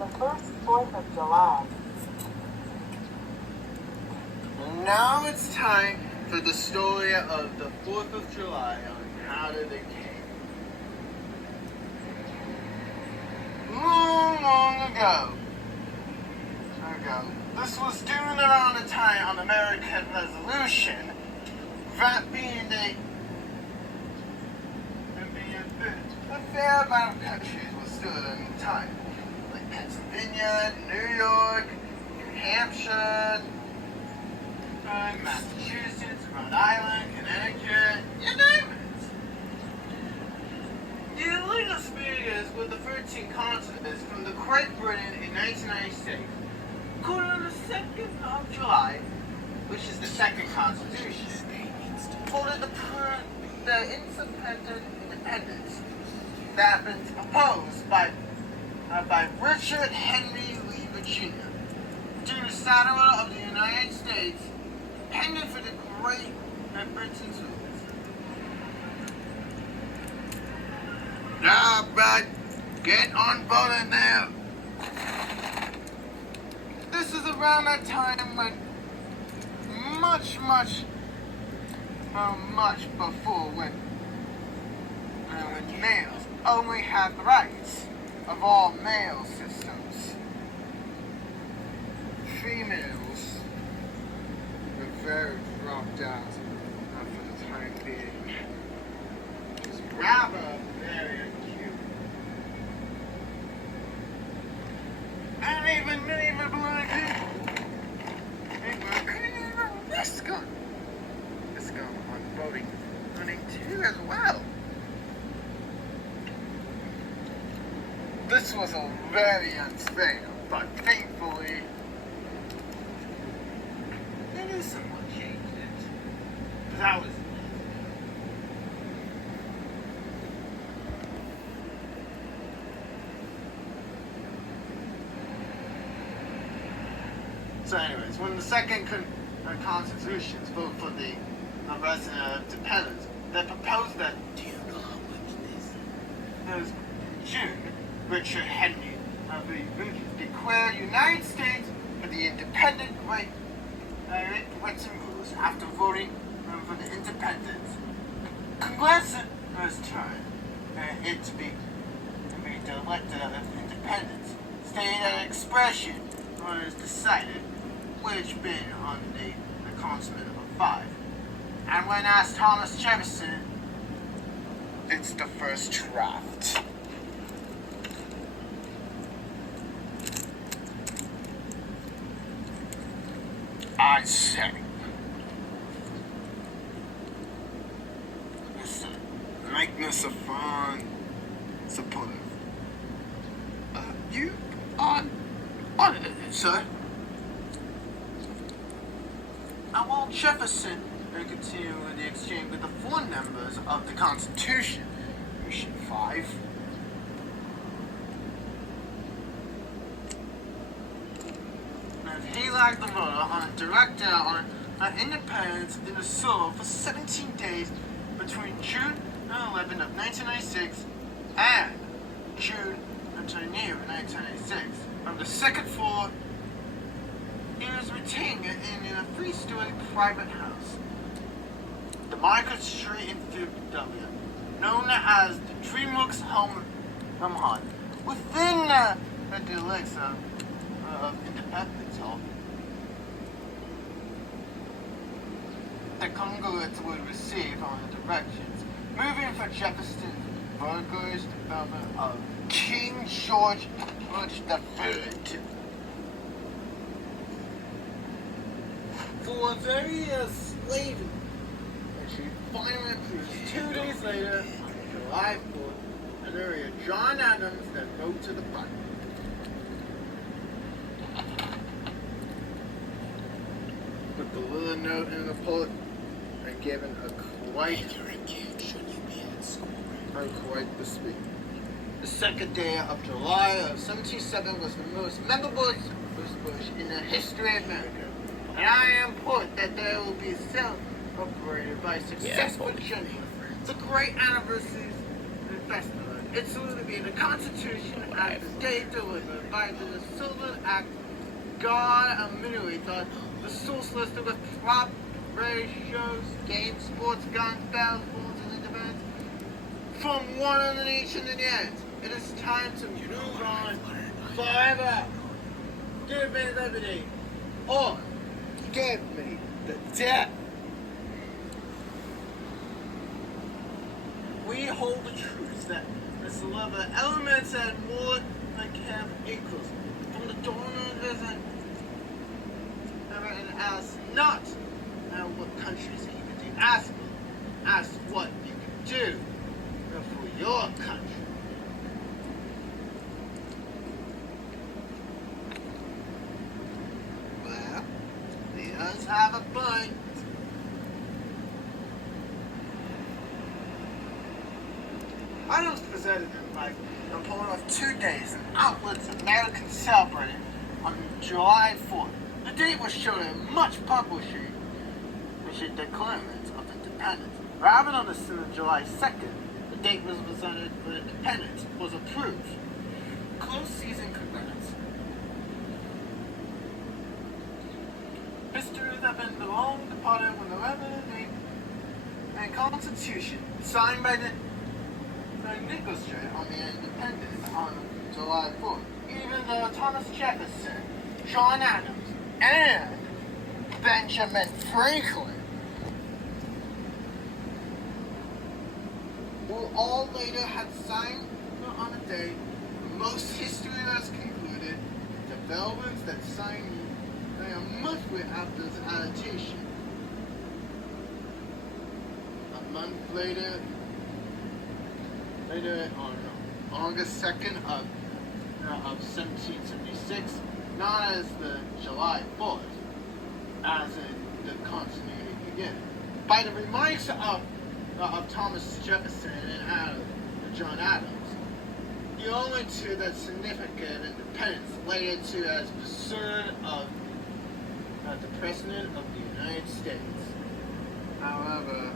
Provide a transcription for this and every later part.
the first 4th of July. And now it's time for the story of the 4th of July on how did it came. Long ago, this was during around the time of American Revolution, that being a fair amount of countries was still at the time, like Pennsylvania, New York, New Hampshire, Massachusetts, Rhode Island, Connecticut, you name it. The latest speakers with the 13 continents from the Great Britain in 1996, according to the 2nd of July, which is the second constitution, voted the independence that had been proposed by Richard Henry Lee, Virginia, to the Saddle of the United States, pending for the Great Britain's rulers. Now, bud, get on board now. This is around that time when much before when males only had the rights of all male systems. Females were very dropped out for the time being. It was rather very cute. And even many of the blind people. Let's go on voting too as well. This was a very unfair, but thankfully, it is somewhat changed it. That was so anyways, when the second constitutions vote for the resident of independence, they proposed that, do you know how much this is? June, Richard Henry of the declared United States for the independent Great Britain rules after voting for the independence. Congress has turned it to be the elected of independence. Stated an expression was decided, which been on the consonant of 5. And when asked Thomas Jefferson, it's the first draft. I say, Mr. Likeness of fun, supportive. You on it, sir. And while Jefferson continued with the exchange with the 4 members of the Constitution, Mission 5, and he lacked the voter on a direct on independence in the soil for 17 days between June 11 of 1996 and June 29 of 1996. From the second floor, he was retained in a 3-story private house, the Market Street in Philadelphia, known as the DreamWorks Home Hut, within the elixir of Independence Hall. The Congress would receive on the directions, moving for Jefferson's burglarious development of King George III. For a various slavery, and she finally approved 2 days later, on July 4th, an area John Adams then wrote to the Bible. Put the little note in the pulpit and given a quite the speech. The second day of July of 1707 was the most memorable bush in the history of America. And I am put that there will be celebrated by successful journey. It's a great anniversary festival It's saluted to be the Constitution as the day delivered by the Silver Act. God immediately thought the source listed with prop, ratios, games, sports, guns, battles, balls, and independence from one of the nation to the end. It is time to move on forever. Give me liberty, or give me the debt. We hold the truth that this level elements and more than have equals. From the dawn of visit, and ask not what countries that you can do. Ask what you can do for your country. Well, he does have a point. I was presented by the point of 2 days in outlets American celebrated on July 4th. The date was shown in much publishing declarement of independence. Rather on the July 2nd, the date was presented for independence was approved. Close season commenced. History that been long departed when the revenue and Constitution signed by the negotiated on the independence on July 4th. Even though Thomas Jefferson, John Adams, and Benjamin Franklin, who all later had signed on a day, most history has concluded developments that signed a month after its adaptation. A month later on August 2nd of 1776, not as the July 4th, as in the continuity began. By the remarks of Thomas Jefferson and John Adams, the only two that significant independence related to as the son of the President of the United States. However,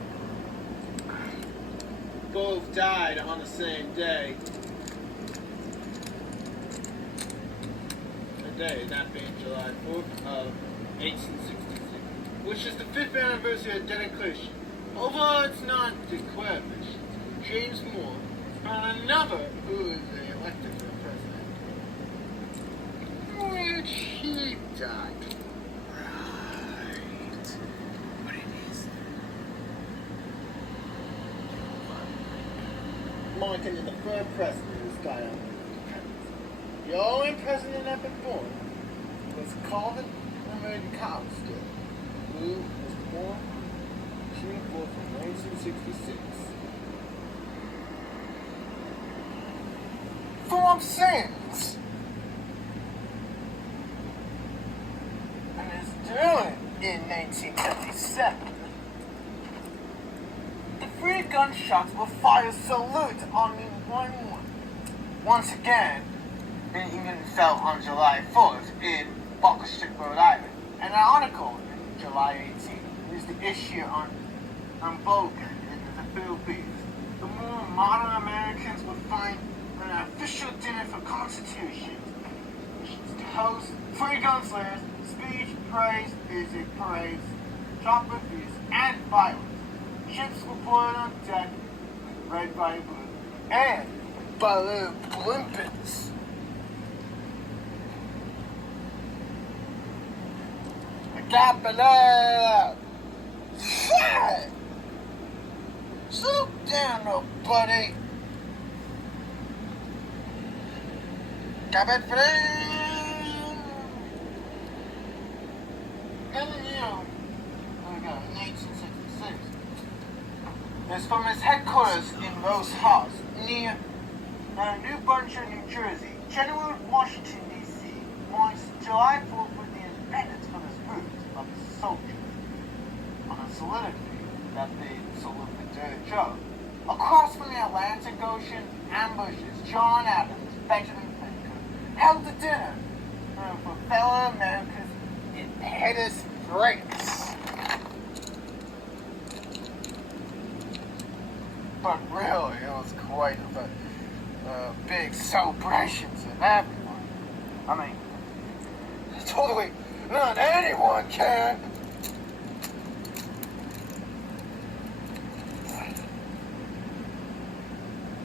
both died on the same day. The day, that being July 4th of 1866, which is the 5th anniversary of dedication. Although it's not declared, James Moore found another who is elected for president, which he died. Marking the third president who's got on independence. The only president ever born was Calvin McAllister, who was born June 4th of 1966. Form sins and is doing in 1957. Three gunshots were fired salute on the 1-1. Once again, it even fell on July 4th in Barker Street, Rhode Island. And an article in July 18th is the issue on Bogan in the Philippines. The more modern Americans would find an official dinner for Constitution, which is to host free gunslingers, speech, praise, music, parades, chocolate feasts, and fireworks. Ships were poured on deck, red, white, and blue, and balloon blimpets. The capital! Shit! Slow down, nobody! Cabin free! Galileo, 1966. Is from his headquarters in Rose House, near New Brunswick, New Jersey. General Washington, D.C. marks July 4th with the independence from his roots of the soldiers on a solidarity that they salute the dirty Joe. Across from the Atlantic Ocean, ambushes John Adams, Benjamin Franklin, held a dinner for fellow Americans in Pettus Straits. But really, it was quite a and everyone. I mean, totally not anyone can.